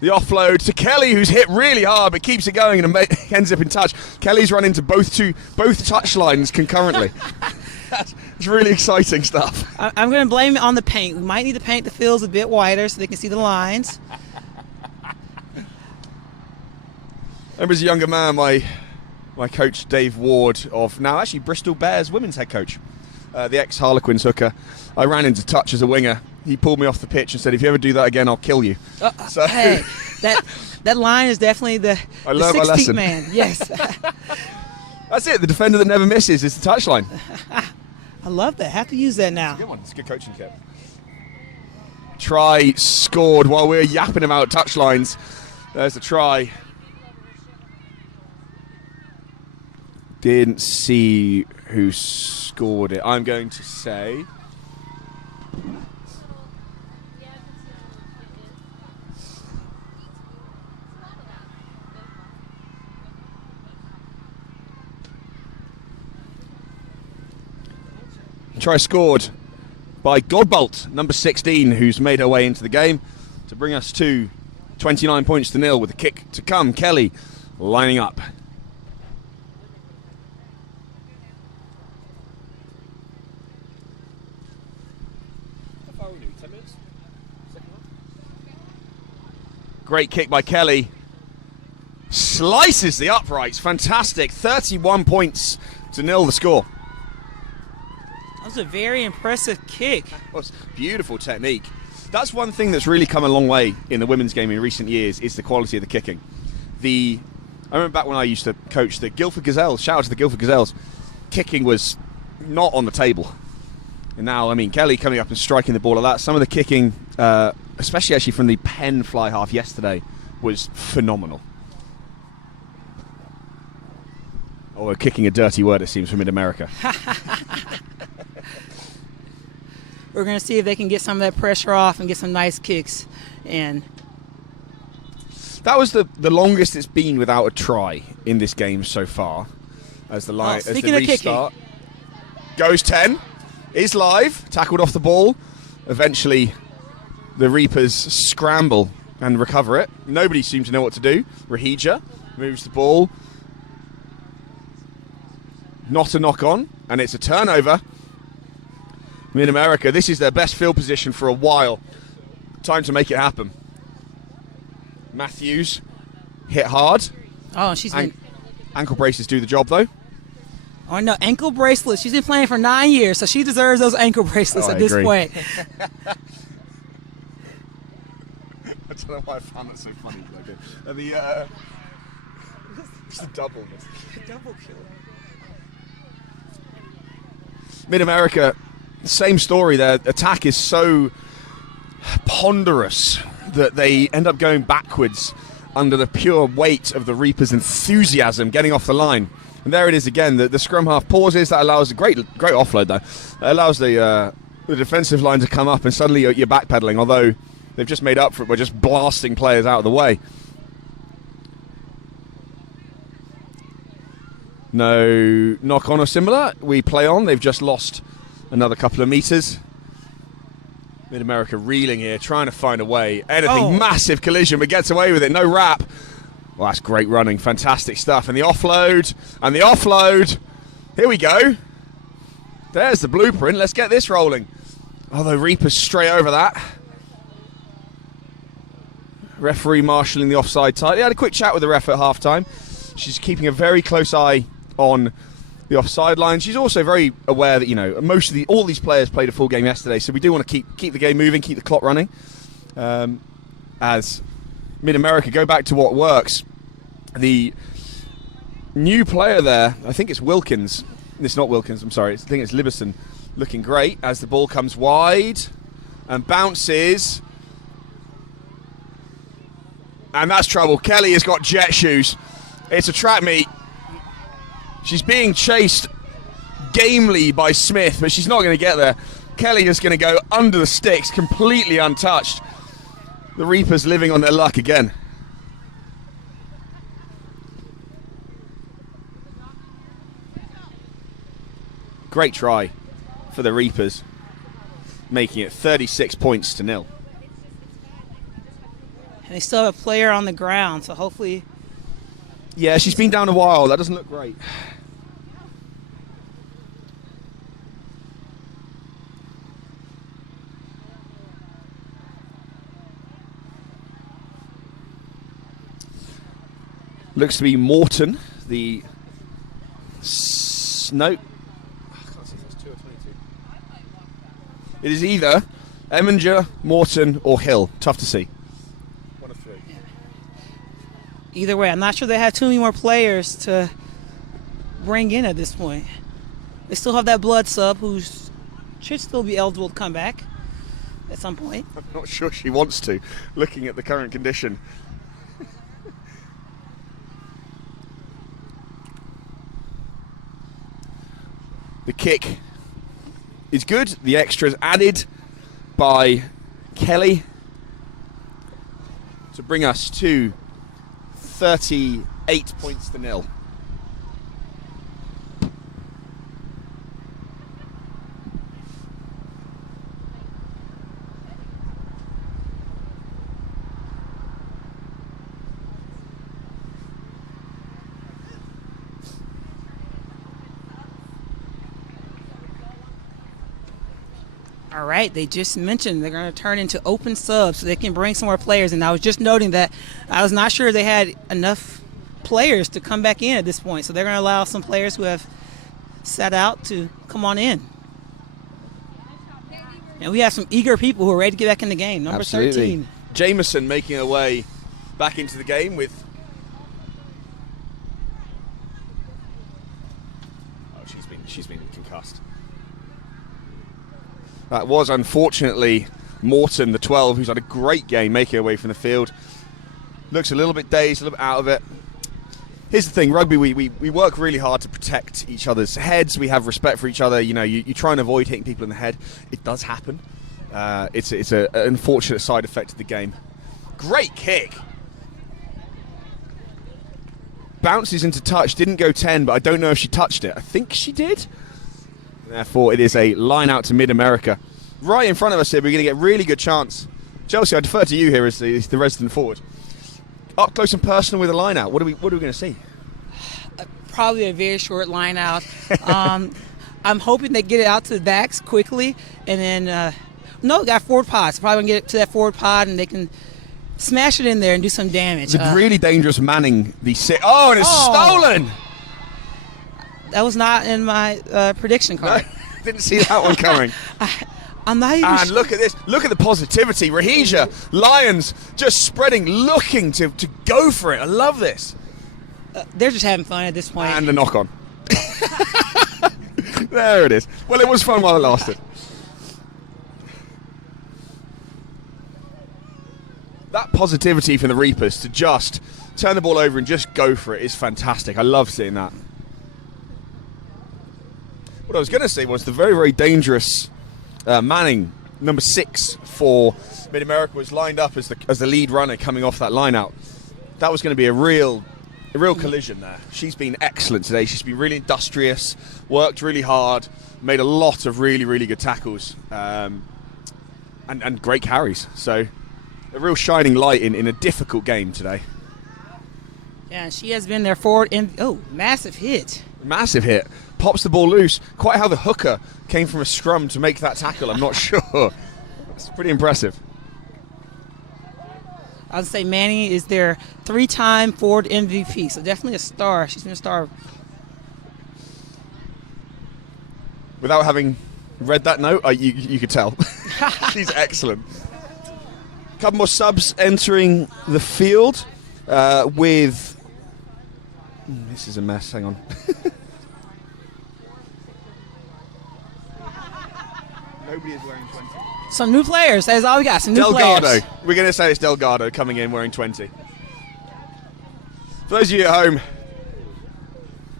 The offload to Kelly, who's hit really hard but keeps it going and ends up in touch. Kelly's run into both touch lines concurrently. It's really exciting stuff. I'm going to blame it on the paint. We might need to paint the fields a bit wider so they can see the lines. I remember as a younger man, my coach Dave Ward of now actually Bristol Bears women's head coach the ex-Harlequins hooker. I ran into touch as a winger. He pulled me off the pitch and said, if you ever do that again, I'll kill you. So Hey, that line is definitely the learned my 16th lesson. man. Yes. That's it. The defender that never misses is the touchline. I love that. Have to use that now. Good one. It's a good coaching tip. Try scored while we're yapping about touchlines. There's the try. Didn't see who scored it. I'm going to say... Try scored by Godbolt, number 16, who's made her way into the game to bring us to 29 points to nil with a kick to come. Kelly lining up. Great kick by Kelly. Slices the uprights. Fantastic. 31 points to nil the score. That was a very impressive kick. Well, beautiful technique. That's one thing that's really come a long way in the women's game in recent years is the quality of the kicking. I remember back when I used to coach the Guildford Gazelles. Shout out to the Guildford Gazelles. Kicking was not on the table. And now, I mean, Kelly coming up and striking the ball like that. Some of the kicking, especially actually from the pen fly half yesterday, was phenomenal. Oh, we're kicking a dirty word, it seems, from Mid-America. We're going to see if they can get some of that pressure off and get some nice kicks. And that was the longest it's been without a try in this game so far. As the line, as the restart goes 10, is live, tackled off the ball. Eventually, the Reapers scramble and recover it. Nobody seems to know what to do. Rahija moves the ball. Not a knock on, and it's a turnover. Mid-America, this is their best field position for a while. Time to make it happen. Matthews hit hard. oh, she's been Ankle braces do the job, though. oh no, ankle bracelets. She's been playing for 9 years, so she deserves those ankle bracelets Oh, at I this agree. point. I don't know why I found that so funny. It's the double. Double kill. Mid-America, same story. Their attack is so ponderous that they end up going backwards under the pure weight of the Reapers' enthusiasm getting off the line. And there it is again. The scrum half pauses. That allows a great offload, though. It allows the defensive line to come up, and suddenly you're backpedaling, although they've just made up for it by just blasting players out of the way. No knock on or similar. We play on. They've just lost another couple of meters. Mid-America reeling here, trying to find a way. Anything, massive collision, but gets away with it. No wrap. Well, that's great running. Fantastic stuff. And the offload. And the offload. Here we go. There's the blueprint. Let's get this rolling. Although Reapers stray over that. Referee marshalling the offside tightly. I had a quick chat with the ref at halftime. She's keeping a very close eye on the offside line. She's also very aware that, you know, all these players played a full game yesterday, so we do want to keep the game moving, keep the clock running. As Mid-America go back to what works. The new player there, I think it's Wilkins. It's not Wilkins, I'm sorry. I think it's Liberson, looking great as the ball comes wide and bounces. And that's trouble. Kelly has got jet shoes. It's a track meet. She's being chased gamely by Smith, but she's not going to get there. Kelly is going to go under the sticks, completely untouched. The Reapers living on their luck again. Great try for the Reapers, making it 36 points to nil. And they still have a player on the ground, so hopefully. Yeah, she's been down a while. That doesn't look great. Looks to be Morton, the no. I can't see if that's 2 or 22. It is either Eminger, Morton, or Hill. Tough to see. One of three. Either way, I'm not sure they have too many more players to bring in at this point. They still have that blood sub who should still be eligible to come back at some point. I'm not sure she wants to, looking at the current condition. The kick is good. The extra is added by Kelly to bring us to 38 points to nil. All right, they just mentioned they're going to turn into open subs so they can bring some more players. And I was just noting that I was not sure they had enough players to come back in at this point. So they're going to allow some players who have sat out to come on in. And we have some eager people who are ready to get back in the game. Number Absolutely. 13. Jameson making her way back into the game with... Oh, she's been concussed. That was unfortunately Morton, the 12, who's had a great game making her way from the field. Looks a little bit dazed, a little bit out of it. Here's the thing, rugby, we work really hard to protect each other's heads. We have respect for each other. You know, you try and avoid hitting people in the head. It does happen. It's an unfortunate side effect of the game. Great kick. Bounces into touch, didn't go 10, but I don't know if she touched it. I think she did. Therefore, it is a line out to Mid-America. Right in front of us here, we're going to get a really good chance. Chelsea, I defer to you here as the resident forward. Up close and personal with a line out. What are we going to see? Probably a very short line out. I'm hoping they get it out to the backs quickly. And then, no, got forward pods. Probably going to get it to that forward pod and they can smash it in there and do some damage. It's a really dangerous manning the sit. Oh, and it's stolen! That was not in my prediction card. No, didn't see that one coming. I'm not even And look at this. Look at the positivity. Rahija, Lions, just spreading, looking to go for it. I love this. They're just having fun at this point. And the knock-on. There it is. Well, it was fun while it lasted. That positivity from the Reapers to just turn the ball over and just go for it is fantastic. I love seeing that. What I was going to say was the very, very dangerous Manning, number 6 for Mid-America, was lined up as the lead runner coming off that line out. That was going to be a real collision there. She's been excellent today. She's been really industrious, worked really hard, made a lot of really, really good tackles, and great carries. So a real shining light in a difficult game today. Yeah, she has been their forward. Massive hit. Massive hit. Pops the ball loose. Quite how the hooker came from a scrum to make that tackle, I'm not sure. It's pretty impressive. I would say Manny is their 3-time forward MVP, so definitely a star. She's been a star. Without having read that note, you could tell. She's excellent. A couple more subs entering the field with... This is a mess, hang on. Nobody is wearing 20. Some new players, that's all we got, some new Delgado. players. We're going to say it's Delgado coming in wearing 20. For those of you at home,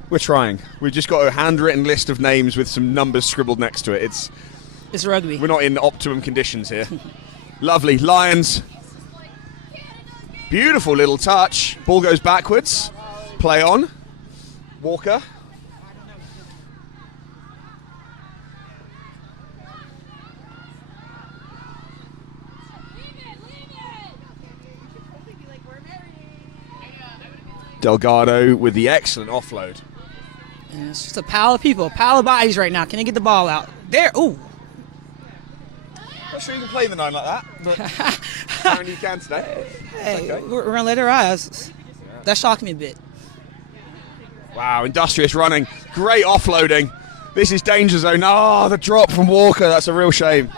we're trying. We've just got a handwritten list of names with some numbers scribbled next to it. It's rugby. We're not in optimum conditions here. Lovely. Lions. Beautiful little touch. Ball goes backwards. Play on. Walker. Delgado with the excellent offload. And it's just a pile of people, a pile of bodies right now. Can they get the ball out? There, ooh. Not sure you can play the 9 like that, but apparently you can today. Hey, okay. we're going to let her rise. That shocked me a bit. Wow, industrious running. Great offloading. This is danger zone. Oh, the drop from Walker. That's a real shame.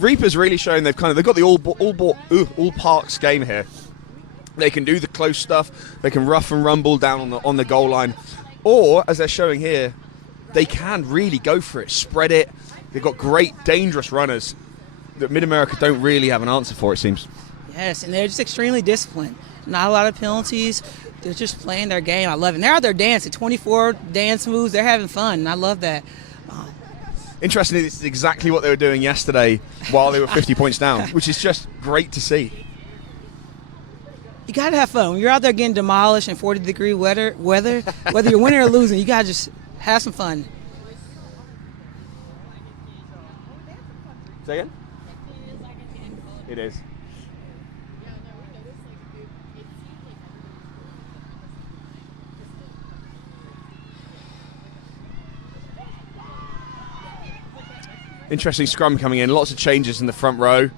Reaper's really showing they've got the all parks game here. They can do the close stuff. They can rough and rumble down on the goal line, or as they're showing here, they can really go for it, spread it. They've got great, dangerous runners that Mid-America don't really have an answer for, it seems. Yes, and they're just extremely disciplined. Not a lot of penalties. They're just playing their game. I love it. And they're out there dancing, 24 dance moves. They're having fun, and I love that. Interestingly, this is exactly what they were doing yesterday while they were 50 points down, which is just great to see. You got to have fun. When you're out there getting demolished in 40-degree weather, whether you're winning or losing, you got to just have some fun. Say again? It is. Interesting scrum coming in. Lots of changes in the front row.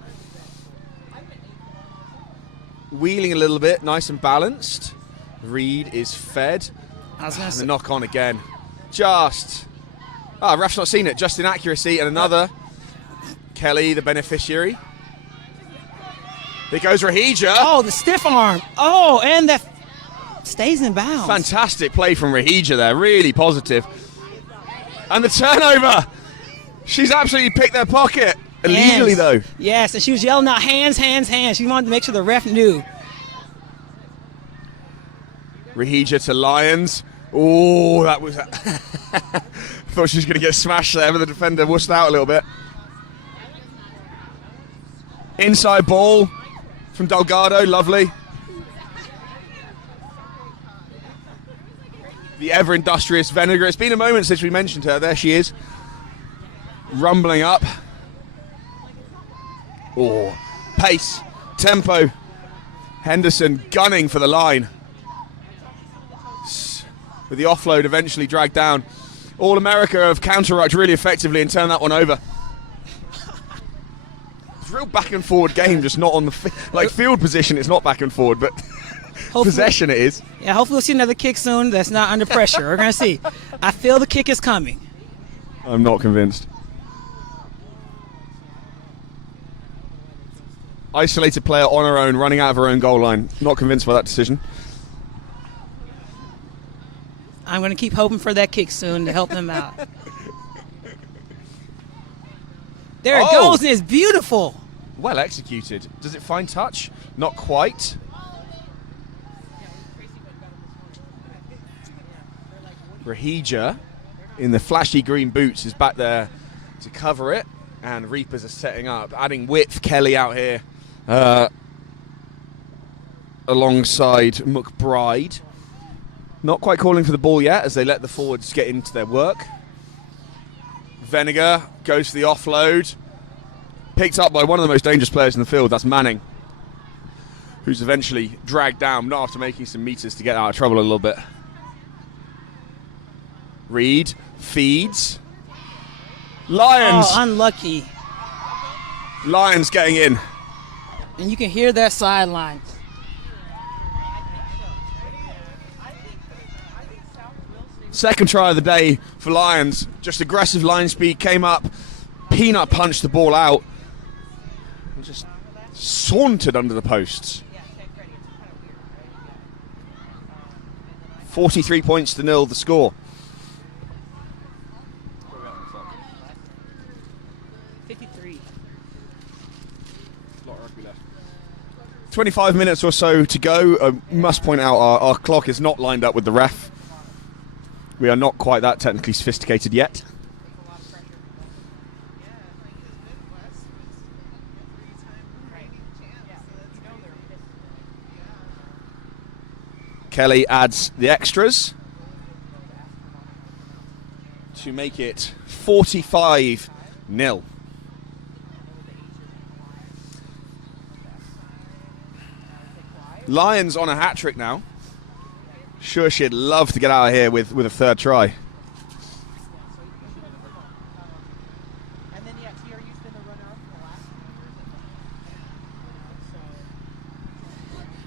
Wheeling a little bit, nice and balanced. Reed is fed. I was going to say. The knock on again. Just. Ref's not seen it. Just inaccuracy. And another. Kelly, the beneficiary. Here goes Rahija. Oh, the stiff arm. Oh, and that stays in bounds. Fantastic play from Rahija there. Really positive. And the turnover. She's absolutely picked their pocket. Illegally, though. Yes, and she was yelling out, hands, hands, hands. She wanted to make sure the ref knew. Rahija to Lyons. Oh, that was... Thought she was going to get smashed there, but the defender wussed out a little bit. Inside ball from Delgado. Lovely. The ever-industrious Vinegar. It's been a moment since we mentioned her. There she is. Rumbling up. Oh, pace, tempo. Henderson gunning for the line. With the offload eventually dragged down. All America have counter-rucked really effectively and turned that one over. It's a real back and forward game, just not on the field position. It's not back and forward, but possession it is. Yeah, hopefully we'll see another kick soon that's not under pressure. We're going to see. I feel the kick is coming. I'm not convinced. Isolated player on her own, running out of her own goal line. Not convinced by that decision. I'm going to keep hoping for that kick soon to help them out. There it goes, and it's beautiful. Well executed. Does it find touch? Not quite. Rahija, in the flashy green boots, is back there to cover it. And Reapers are setting up, adding width. Kelly out here. Alongside McBride. Not quite calling for the ball yet as they let the forwards get into their work. Vinegar goes for the offload. Picked up by one of the most dangerous players in the field, that's Manning. Who's eventually dragged down, not after making some meters to get out of trouble a little bit. Reed feeds. Lions. Oh, unlucky. Lions getting in. And you can hear that sideline. Second try of the day for Lions. Just aggressive line speed, came up, peanut punched the ball out, and just sauntered under the posts. 43 points to 0 the score. 53. 25 minutes or so to go. Must point out our clock is not lined up with the ref. We are not quite that technically sophisticated yet. Kelly adds the extras to make it 45-0. Lions on a hat-trick now. Sure, she'd love to get out of here with a third try.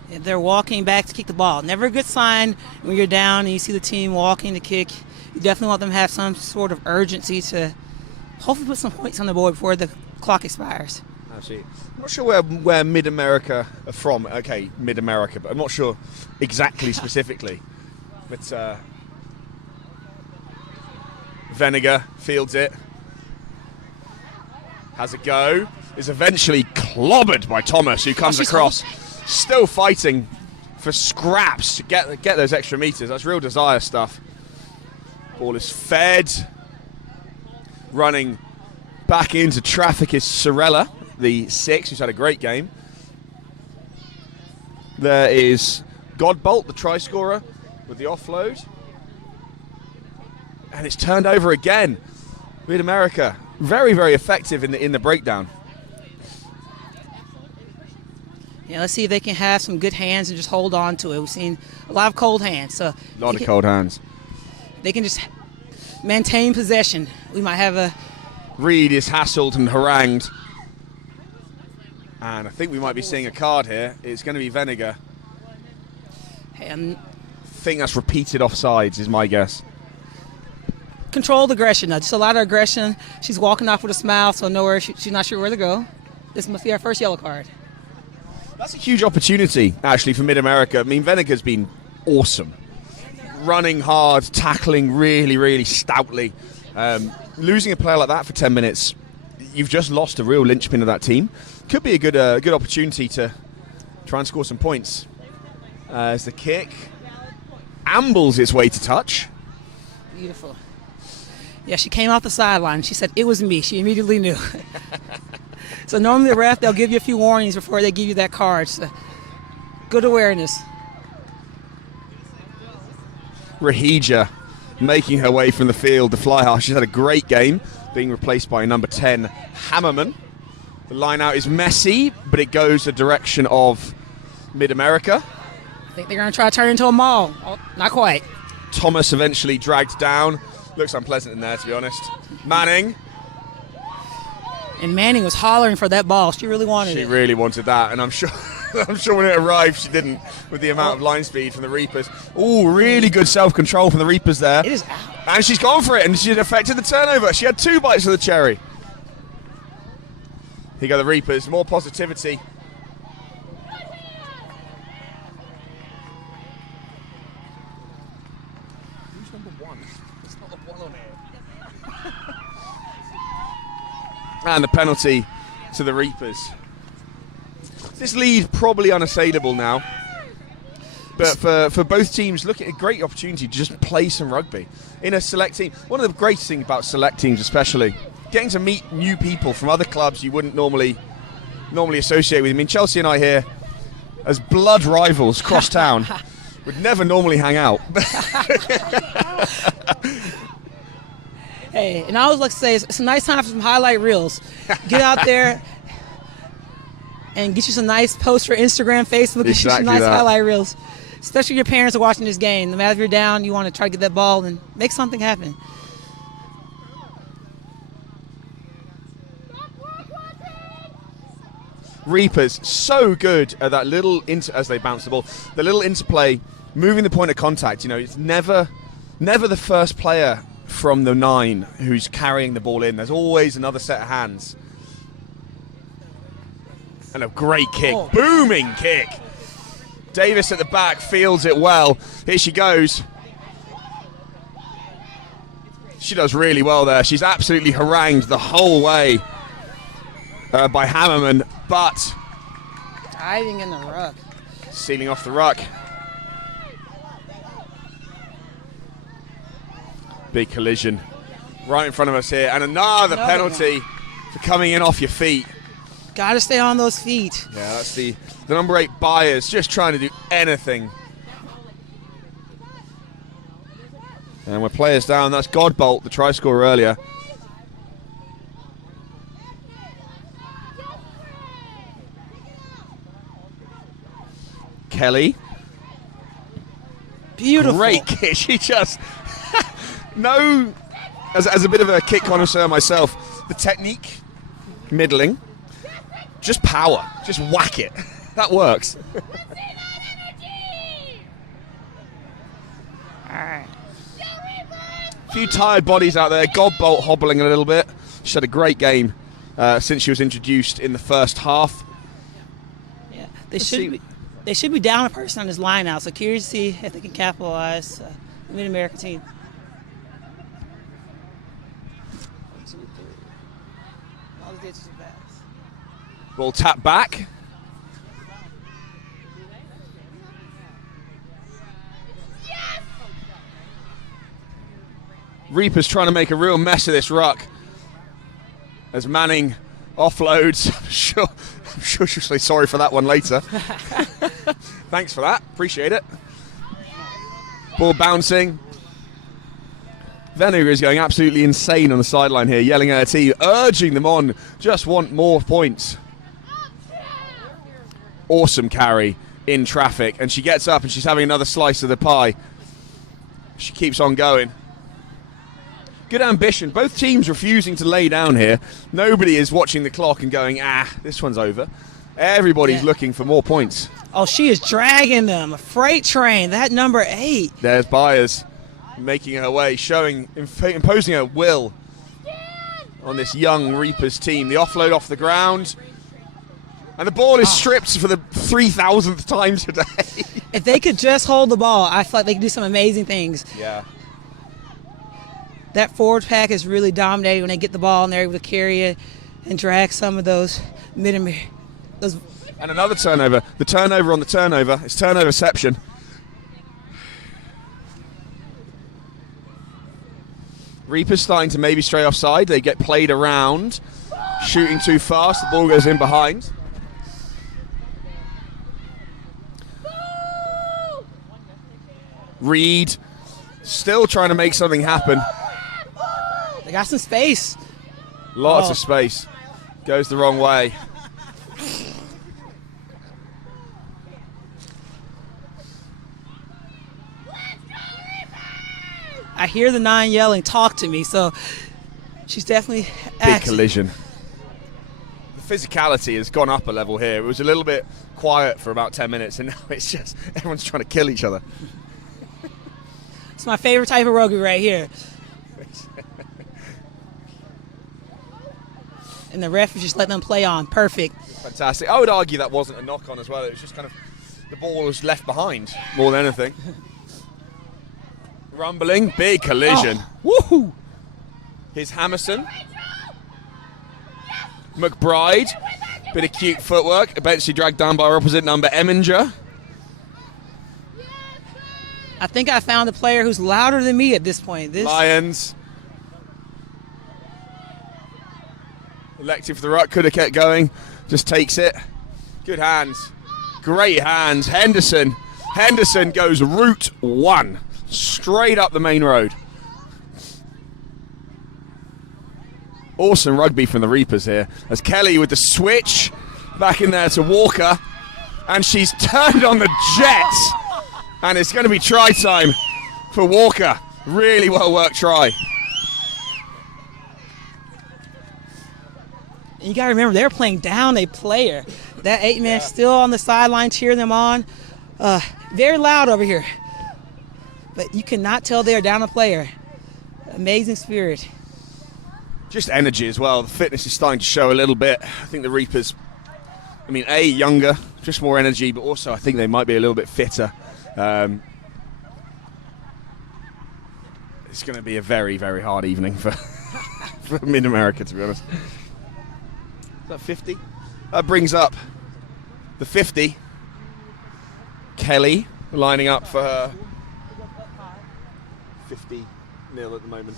They're walking back to kick the ball. Never a good sign when you're down and you see the team walking to kick. You definitely want them to have some sort of urgency to hopefully put some points on the board before the clock expires. Absolutely. I'm not sure where Mid-America are from. Okay, Mid-America, but I'm not sure exactly specifically. But Vinegar fields it. Has a go. Is eventually clobbered by Thomas, who comes across. Still fighting for scraps to get those extra meters. That's real desire stuff. Ball is fed. Running back into traffic is Sorella, the 6, who's had a great game. There is Godbolt, the try scorer, with the offload. And it's turned over again. Mid-America, very, very effective in the breakdown. Yeah, let's see if they can have some good hands and just hold on to it. We've seen a lot of cold hands. So A lot of cold hands. They can just maintain possession. We might have a... Reed is hassled and harangued. And I think we might be seeing a card here. It's going to be Vinegar. And I think that's repeated offsides, is my guess. controlled aggression. Just a lot of aggression. She's walking off with a smile, so nowhere. She's not sure where to go. This must be our first yellow card. That's a huge opportunity, actually, for Mid-America. I mean, Vinegar's been awesome. Running hard, tackling really, really stoutly. Losing a player like that for 10 minutes, you've just lost a real linchpin of that team. Could be a good opportunity to try and score some points. As the kick ambles its way to touch. Beautiful. Yeah, she came off the sideline. She said, "It was me." She immediately knew. So normally the ref, they'll give you a few warnings before they give you that card. So good awareness. Rahija making her way from the field, the fly half. She's had a great game, being replaced by number 10, Hammerman. The line out is messy, but it goes the direction of Mid-America. I think they're going to try to turn it into a maul. Oh, not quite. Thomas eventually dragged down. Looks unpleasant in there, to be honest. Manning. And Manning was hollering for that ball. She really wanted it. She really wanted that, and I'm sure I'm sure when it arrived she didn't, with the amount of line speed from the Reapers. Oh, really good self-control from the Reapers there. It is out. And she's gone for it, and she's affected the turnover. She had 2 bites of the cherry. Here go the Reapers, more positivity. Who's number 1? There's not a 1 on here. And the penalty to the Reapers. This lead probably unassailable now. But for both teams, look at a great opportunity to just play some rugby in a select team. One of the greatest things about select teams especially, getting to meet new people from other clubs you wouldn't normally associate with. I mean, Chelsea and I here, as blood rivals cross town, would never normally hang out. Hey, and I always like to say it's a nice time for some highlight reels. Get out there and get you some nice posts for Instagram, Facebook, get you some nice highlight reels. Especially if your parents are watching this game. No matter if you're down, you want to try to get that ball and make something happen. Reapers so good at that little as they bounce the ball, the little interplay, moving the point of contact. You know, it's never the first player from the 9 who's carrying the ball in. There's always another set of hands. And a great kick, booming kick. Davis at the back fields it well. Here she goes. She does really well there. She's absolutely harangued the whole way by Hammerman, but Diving in the ruck. sealing off the ruck. Big collision right in front of us here, and another penalty for coming in off your feet. Got to stay on those feet. Yeah, that's the number 8 Byers just trying to do anything. And we're players down. That's Godbolt, the try scorer earlier. Kelly. Beautiful. Great kick. She just no. As a bit of a kick connoisseur myself, the technique middling. Just power. Just whack it. That works. All right. A few tired bodies out there. Godbolt hobbling a little bit. She had a great game. since she was introduced in the first half. Yeah, see. They should be down a person on this line now. So curious to see if they can capitalize the Mid-America team. 1, 2, 3. All the ditches are pass. Ball tap back. Reaper's trying to make a real mess of this ruck as Manning offloads. I'm sure she'll say sorry for that one later. Thanks for that. Appreciate it. Ball bouncing. Venuga is going absolutely insane on the sideline here, yelling at her team, urging them on. Just want more points. Awesome carry in traffic, and she gets up and she's having another slice of the pie. She keeps on going. Good ambition. Both teams refusing to lay down here. Nobody is watching the clock and going, this one's over. Everybody's looking for more points. Oh, she is dragging them. A freight train. That number 8. There's Byers making her way, imposing her will on this young Reapers team. The offload off the ground. And the ball is stripped for the 3,000th time today. If they could just hold the ball, I feel like they could do some amazing things. Yeah. That forward pack is really dominating when they get the ball and they're able to carry it and drag some of those those. And another turnover. The turnover on the turnover. It's turnoverception. Reapers starting to maybe stray offside. They get played around. Shooting too fast. The ball goes in behind. Reed still trying to make something happen. They got some space. Lots of space. Goes the wrong way. I hear the 9 yelling, talk to me. So she's definitely Big collision. The physicality has gone up a level here. It was a little bit quiet for about 10 minutes, and now it's just everyone's trying to kill each other. It's my favorite type of rugby right here. And the ref just let them play on. Perfect. Fantastic. I would argue that wasn't a knock-on as well. It was just kind of the ball was left behind more than anything. Rumbling, big collision. Woohoo! Here's Hammerson. McBride, bit of cute footwork. Eventually dragged down by our opposite number, Eminger. I think I found a player who's louder than me at this point. Lions. Elected for the ruck, could have kept going. Just takes it. Good hands. Great hands. Henderson. Henderson goes route 1. Straight up the main road. Awesome rugby from the Reapers here. As Kelly with the switch back in there to Walker. And she's turned on the Jets. And it's going to be try time for Walker. Really well worked try. And you got to remember, they're playing down a player. That 8-man still on the sideline cheering them on. Very loud over here. But you cannot tell they're down a player. Amazing spirit. Just energy as well. The fitness is starting to show a little bit. I think the Reapers, younger, just more energy, but also I think they might be a little bit fitter. It's going to be a very, very hard evening for Mid-America, to be honest. Is that 50? That brings up the 50. Kelly lining up for her 50-0 at the moment.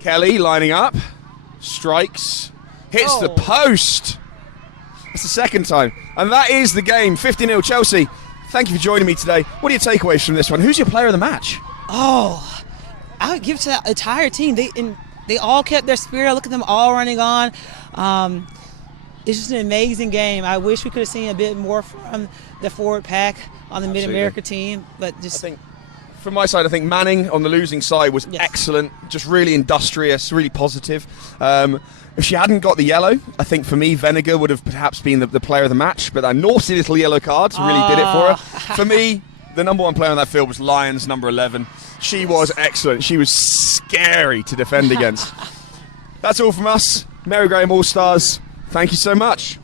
Kelly lining up, strikes, hits the post. That's the second time. And that is the game, 50-0 Chelsea. Thank you for joining me today. What are your takeaways from this one? Who's your player of the match? Oh, I would give it to that entire team. They all kept their spirit. Look at them all running on. It's just an amazing game. I wish we could have seen a bit more from the forward pack on the Mid-America team. But just, I think from my side, I think Manning on the losing side was excellent. Just really industrious, really positive. If she hadn't got the yellow, I think for me, Venegar would have perhaps been the player of the match. But that naughty little yellow card really did it for her. For me, the number one player on that field was Lyons, number 11. She was excellent. She was scary to defend against. That's all from us. Mary Graham Allstars, thank you so much.